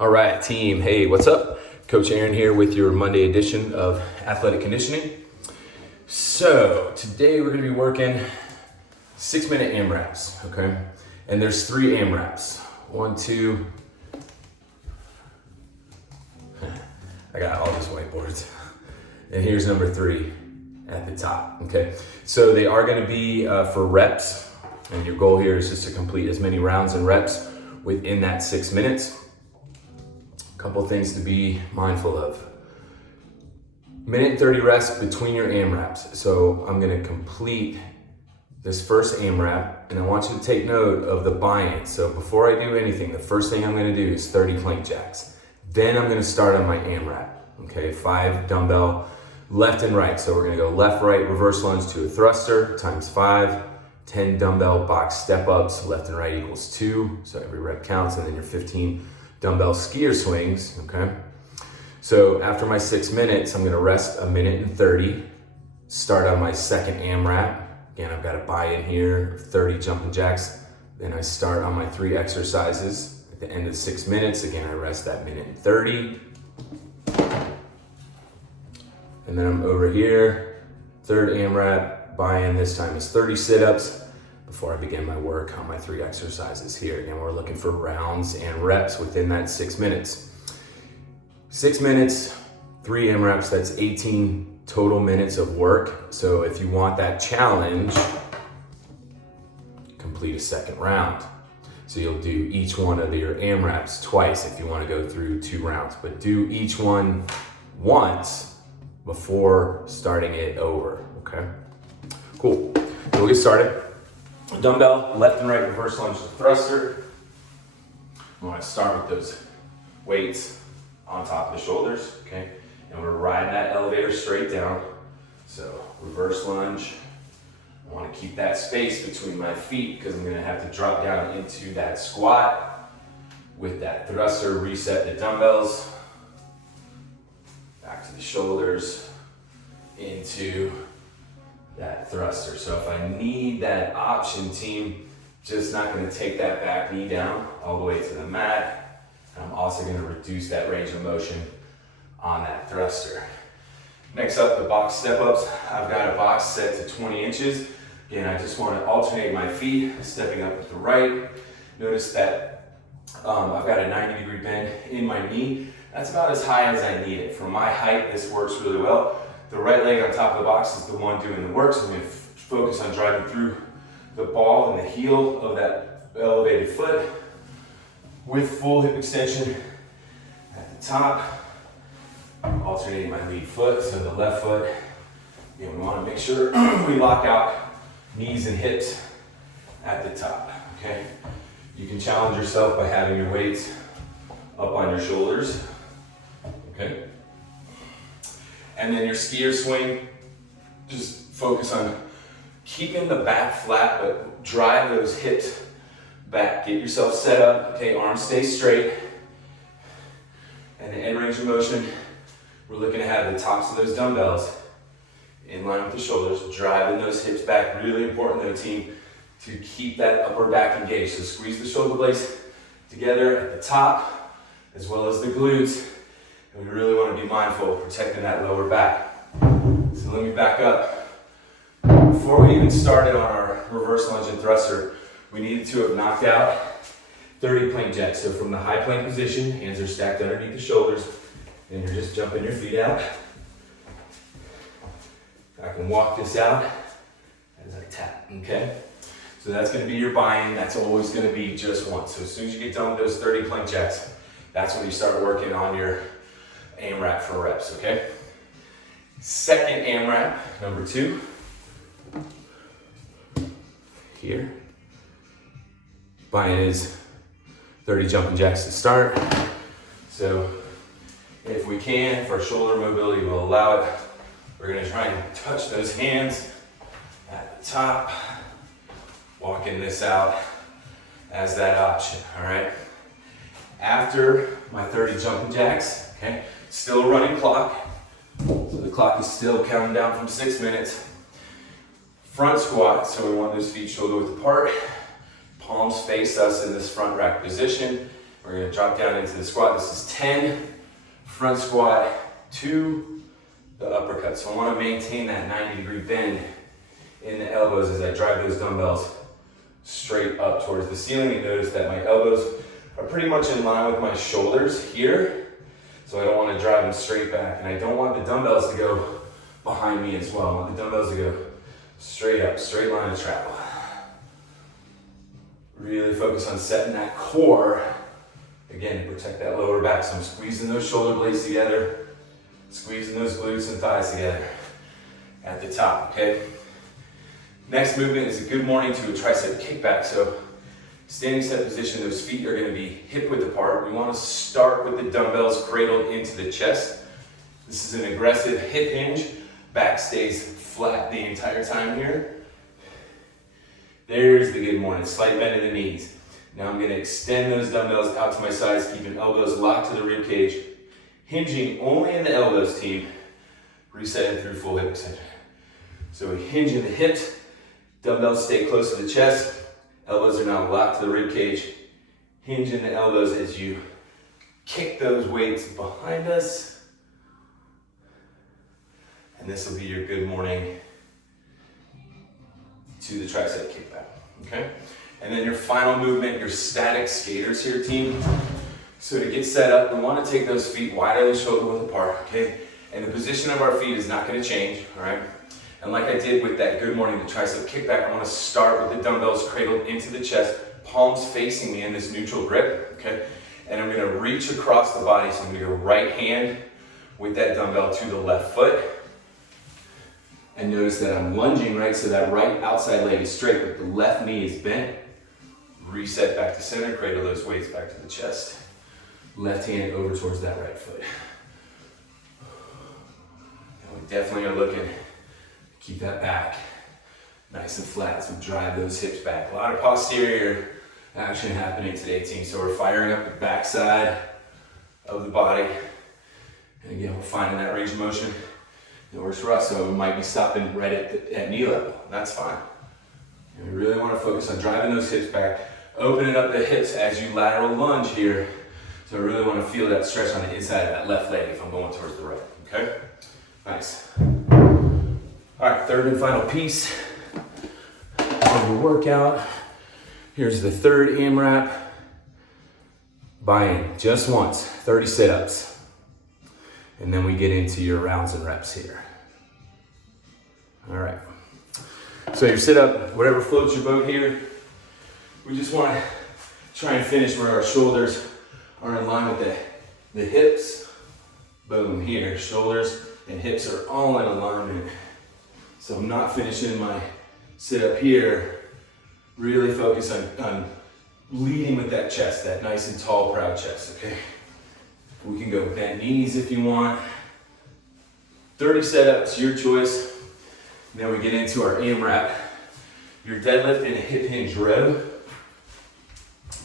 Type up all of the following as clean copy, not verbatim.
All right, team. Hey, what's up? Coach Aaron here with your Monday edition of Athletic Conditioning. So today we're going to be working 6-minute AMRAPs, okay? And there's 3 AMRAPs. 1, 2. I got all these whiteboards. And here's number 3 at the top, okay? So they are going to be for reps. And your goal here is just to complete as many rounds and reps within that 6 minutes. Couple things to be mindful of. 1:30 rest between your AMRAPs. So I'm gonna complete this first AMRAP and I want you to take note of the buy-in. So before I do anything, the first thing I'm gonna do is 30 plank jacks. Then I'm gonna start on my AMRAP, okay? 5 dumbbell left and right. So we're gonna go left, right, reverse lunge to a thruster times 5, 10 dumbbell box step-ups, left and right equals 2. So every rep counts, and then your 15 dumbbell skier swings, okay? So after my 6 minutes, I'm gonna rest 1:30, start on my second AMRAP. Again, I've got a buy-in here, 30 jumping jacks. Then I start on my 3 exercises. At the end of 6 minutes, again, I rest that 1:30. And then I'm over here, third AMRAP, buy-in this time is 30 sit-ups. Before I begin my work on my 3 exercises here. Again, we're looking for rounds and reps within that 6 minutes. 6 minutes, 3 AMRAPs, that's 18 total minutes of work. So if you want that challenge, complete a second round. So you'll do each one of your AMRAPs twice if you want to go through 2 rounds, but do each one once before starting it over, okay? Cool, so we'll get started. Dumbbell, left and right, reverse lunge to thruster. I want to start with those weights on top of the shoulders, okay? And we're riding that elevator straight down. So reverse lunge. I want to keep that space between my feet because I'm going to have to drop down into that squat. With that thruster, reset the dumbbells. Back to the shoulders, into that thruster. So if I need that option, team, just not going to take that back knee down all the way to the mat. And I'm also going to reduce that range of motion on that thruster. Next up, the box step-ups. I've got a box set to 20 inches. Again, I just want to alternate my feet, stepping up with the right. Notice that I've got a 90-degree bend in my knee. That's about as high as I need it. For my height, this works really well. The right leg on top of the box is the one doing the work, so I'm going to focus on driving through the ball and the heel of that elevated foot with full hip extension at the top, alternating my lead foot, so the left foot. And we want to make sure we lock out knees and hips at the top, okay? You can challenge yourself by having your weights up on your shoulders, okay? And then your skier swing, just focus on keeping the back flat, but drive those hips back. Get yourself set up, okay, arms stay straight. And the end range of motion, we're looking to have the tops of those dumbbells in line with the shoulders, driving those hips back. Really important though, team, to keep that upper back engaged. So squeeze the shoulder blades together at the top, as well as the glutes. And we really want to be mindful of protecting that lower back. So let me back up. Before we even started on our reverse lunge and thruster, we needed to have knocked out 30 plank jacks. So from the high plank position, hands are stacked underneath the shoulders, and you're just jumping your feet out. I can walk this out as I tap, okay? So that's gonna be your buy-in. That's always gonna be just once. So as soon as you get done with those 30 plank jacks, that's when you start working on your AMRAP for reps, okay? Second AMRAP, number 2. Here. Buy-in is 30 jumping jacks to start. So if we can, if our shoulder mobility will allow it, we're gonna try and touch those hands at the top, walking this out as that option, all right? After my 30 jumping jacks, okay, still a running clock. So the clock is still counting down from 6 minutes. Front squat, so we want those feet shoulder width apart. Palms face us in this front rack position. We're gonna drop down into the squat. This is 10 front squat to the uppercut. So I wanna maintain that 90-degree bend in the elbows as I drive those dumbbells straight up towards the ceiling. And notice that my elbows are pretty much in line with my shoulders here. So I don't want to drive them straight back. And I don't want the dumbbells to go behind me as well. I want the dumbbells to go straight up, straight line of travel. Really focus on setting that core. Again, to protect that lower back. So I'm squeezing those shoulder blades together, squeezing those glutes and thighs together at the top, okay? Next movement is a good morning to a tricep kickback. So standing set position, those feet are gonna be hip width apart. We wanna start with the dumbbells cradled into the chest. This is an aggressive hip hinge. Back stays flat the entire time here. There's the good morning, slight bend in the knees. Now I'm gonna extend those dumbbells out to my sides, keeping elbows locked to the rib cage, hinging only in the elbows, team. Resetting through full hip extension. So we hinge in the hips, dumbbells stay close to the chest, elbows are now locked to the rib cage, hinge in the elbows as you kick those weights behind us. And this will be your good morning to the tricep kickback, okay? And then your final movement, your static skaters here, team. So to get set up, we want to take those feet wider than shoulder width apart, okay? And the position of our feet is not going to change, all right? And like I did with that good morning, the tricep kickback, I want to start with the dumbbells cradled into the chest, palms facing me in this neutral grip, okay? And I'm going to reach across the body, so I'm going to go right hand with that dumbbell to the left foot. And notice that I'm lunging, right? So that right outside leg is straight, but the left knee is bent. Reset back to center, cradle those weights back to the chest. Left hand over towards that right foot. And we definitely are looking, keep that back nice and flat as we drive those hips back. A lot of posterior action happening today, team. So we're firing up the back side of the body. And again, we're finding that range of motion that works for us. So we might be stopping right at knee level. That's fine. And we really want to focus on driving those hips back, opening up the hips as you lateral lunge here. So I really want to feel that stretch on the inside of that left leg if I'm going towards the right, okay? Nice. All right, third and final piece of the workout. Here's the third AMRAP. Buy-in, just once, 30 sit-ups. And then we get into your rounds and reps here. All right. So your sit-up, whatever floats your boat here, we just want to try and finish where our shoulders are in line with the hips. Boom, here, shoulders and hips are all in alignment. So I'm not finishing my sit-up here. Really focus on leading with that chest, that nice and tall, proud chest, okay? We can go bent knees if you want. 30 setups, your choice. And then we get into our AMRAP, your deadlift and a hip hinge row.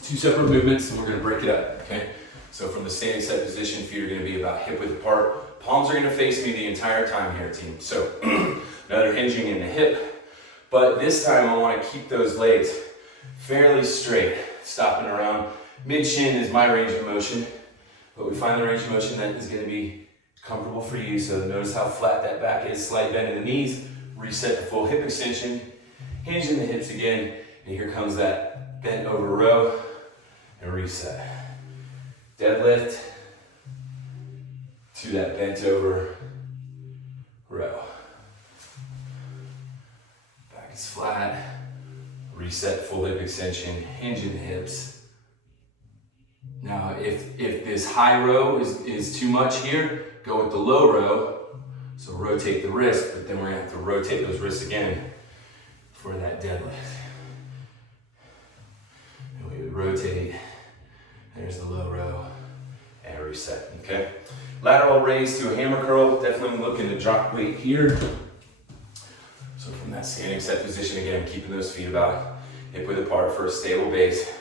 Two separate movements, and we're gonna break it up, okay? So from the standing set position, feet are gonna be about hip width apart. Palms are gonna face me the entire time here, team. So another hinging in the hip, but this time I wanna keep those legs fairly straight, stopping around. Mid-shin is my range of motion, but we find the range of motion that is gonna be comfortable for you. So notice how flat that back is, slight bend in the knees, reset to full hip extension, hinge in the hips again, and here comes that bent over row, and reset. Deadlift to that bent over row. Back is flat, reset full hip extension, hinge in the hips. Now if this high row is too much here, go with the low row. So rotate the wrist, but then we're gonna have to rotate those wrists again for that deadlift. And we would rotate, there's the low row, and reset, okay? Lateral raise to a hammer curl, definitely looking to drop weight here. So from that standing set position, again, keeping those feet about hip width apart for a stable base.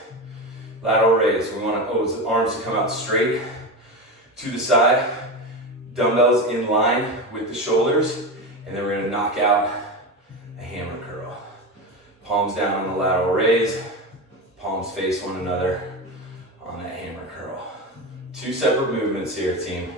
Lateral raise, we want those arms to come out straight to the side, dumbbells in line with the shoulders, and then we're gonna knock out a hammer curl. Palms down on the lateral raise, palms face one another on that hammer curl. 2 separate movements here, team.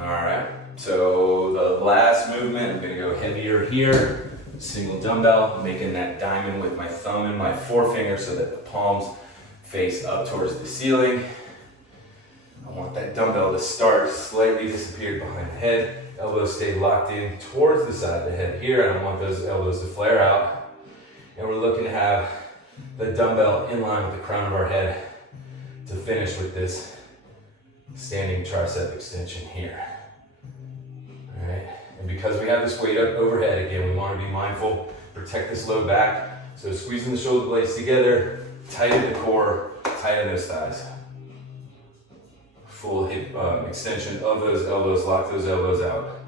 All right, so the last movement, I'm gonna go heavier here. Single dumbbell, making that diamond with my thumb and my forefinger so that the palms face up towards the ceiling. I want that dumbbell to start slightly disappeared behind the head. Elbows stay locked in towards the side of the head here. I don't want those elbows to flare out. And we're looking to have the dumbbell in line with the crown of our head to finish with this standing tricep extension here. All right, and because we have this weight up overhead, again, we want to be mindful, protect this low back. So squeezing the shoulder blades together, tighten the core, tighten those thighs. Full hip extension of those elbows, lock those elbows out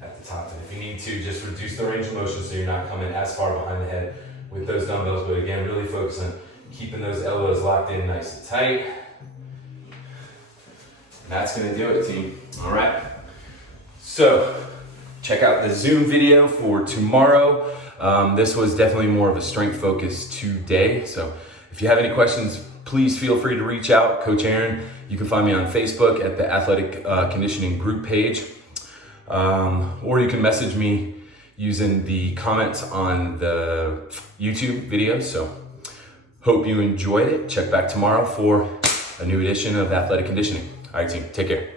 at the top. And if you need to, just reduce the range of motion so you're not coming as far behind the head with those dumbbells, but again, really focus on keeping those elbows locked in nice and tight. And that's gonna do it, team. All right. So check out the Zoom video for tomorrow. This was definitely more of a strength focus today. So if you have any questions, please feel free to reach out. Coach Aaron, you can find me on Facebook at the Athletic Conditioning Group page. Or you can message me using the comments on the YouTube video. So hope you enjoyed it. Check back tomorrow for a new edition of Athletic Conditioning. All right, team, take care.